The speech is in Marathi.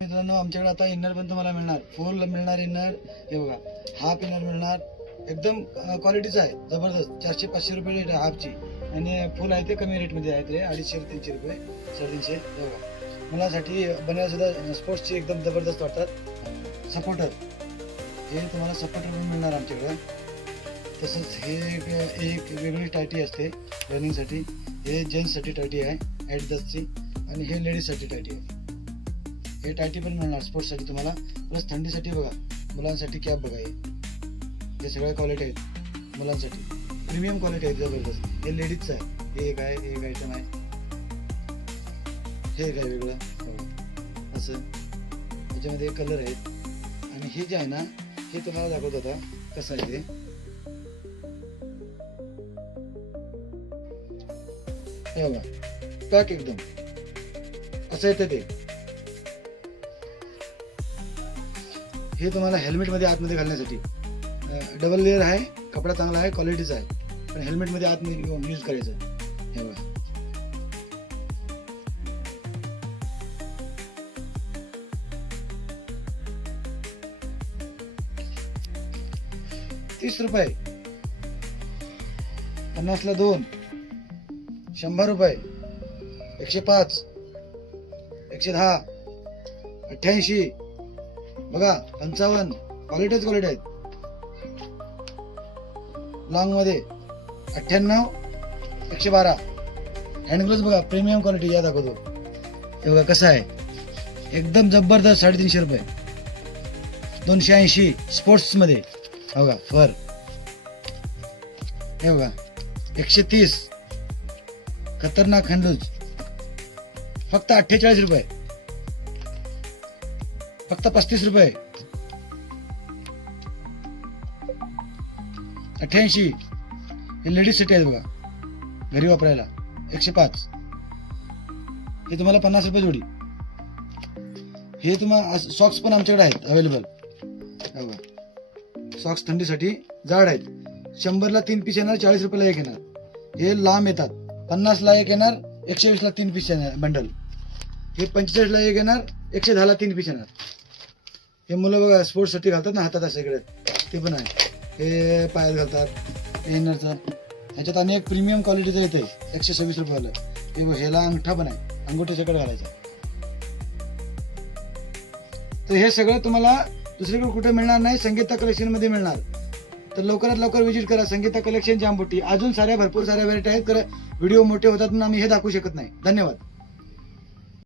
मित्रांनो आमच्याकडे आता इनर पण तुम्हाला मिळणार, फुल मिळणार इनर. हे बघा हाफ इनर मिळणार, एकदम क्वालिटीचा आहे, जबरदस्त. 400-500 रुपये रेट आहे हाफची, आणि फुल आहे ते कमी रेटमध्ये आहेत रे, 250-300 रुपये, 350. हे बघा मुलासाठी बनायला सुद्धा स्पोर्ट्सचे एकदम जबरदस्त वाटतात. सपोर्टर, हे तुम्हाला सपोर्टर पण मिळणार आमच्याकडं. तसंच हे एक वेगळी टायटी असते रनिंगसाठी. हे जेंट्ससाठी टायटी आहे ॲडिडासची, आणि हे लेडीजसाठी टायटी आहे. हे टायटी पण मिळणार स्पोर्ट्ससाठी तुम्हाला. प्लस थंडीसाठी बघा, मुलांसाठी कॅप बघा, हे सगळ्या क्वालिटी आहेत मुलांसाठी, प्रीमियम क्वालिटी आहेत जबरदस्त. हे लेडीजचं आहे, हे एक आहे, हे एक आयटम आहे, हे एक आहे वेगळं असं. याच्यामध्ये कलर आहेत. आणि हे जे आहे ना, हे तुम्हाला दाखवत होता कसं आहे ते. हे बघा पॅक एकदम असं येतं ते. हे तुम्हाला हेल्मेटमध्ये आतमध्ये घालण्यासाठी डबल लेअर आहे, कपडा चांगला आहे, क्वालिटीचा आहे, पण हेल्मेटमध्ये आतमध्ये यूज करायचं आहे. हे बघा ₹30, 50ला 2, ₹100, 105, 110, 88, बघा 55. क्वालिटीच क्वालिटी आहेत. लॉंग मध्ये 98, 112. हँड ग्लोव्ज बघा प्रीमियम क्वालिटी, या दाखवतो. हे बघा कसं आहे, एकदम जबरदस्त. 350 रुपये, 280 स्पोर्ट्स मध्ये. बघा फर, हे बघा 130 खतरनाक हँड ग्लोव्ज, फक्त 48 रुपये, फक्त 35 रुपये, 88. हे लेडीज साठी आहेत बघा, घरी वापरायला. 105. हे तुम्हाला 50 रुपये जोडी. हे तुम्हाला सॉक्स पण आमच्याकडे आहेत अवेलेबल. बघा सॉक्स थंडीसाठी जाड आहेत. 100ला 3 पीस येणार, 40 रुपयाला एक येणार. हे लांब येतात, 50ला एक येणार, 120ला 3 पीस येणार बंडल. हे 45ला एक येणार, 110ला 3 पीस येणार. हे मुलं बघा स्पोर्ट्ससाठी घालतात ना हातात, असं इकडे ते पण आहे. हे पायात घालतात इनरचं. ह्याच्यात आणि एक प्रीमियम क्वालिटीचं येते 126 रुपयाला. हे ह्याला अंगठा पण आहे, अंगठ्याच्याकडे घालायचा. तर हे सगळं तुम्हाला दुसरीकडे कुठे मिळणार नाही, संगीता कलेक्शन मध्ये मिळणार. तर लवकरात लवकर विजिट करा संगीता कलेक्शन जामबुट्टी. अजून भरपूर साऱ्या व्हरायटी आहेत, तर व्हिडिओ मोठे होतात म्हणून आम्ही हे दाखवू शकत नाही. धन्यवाद.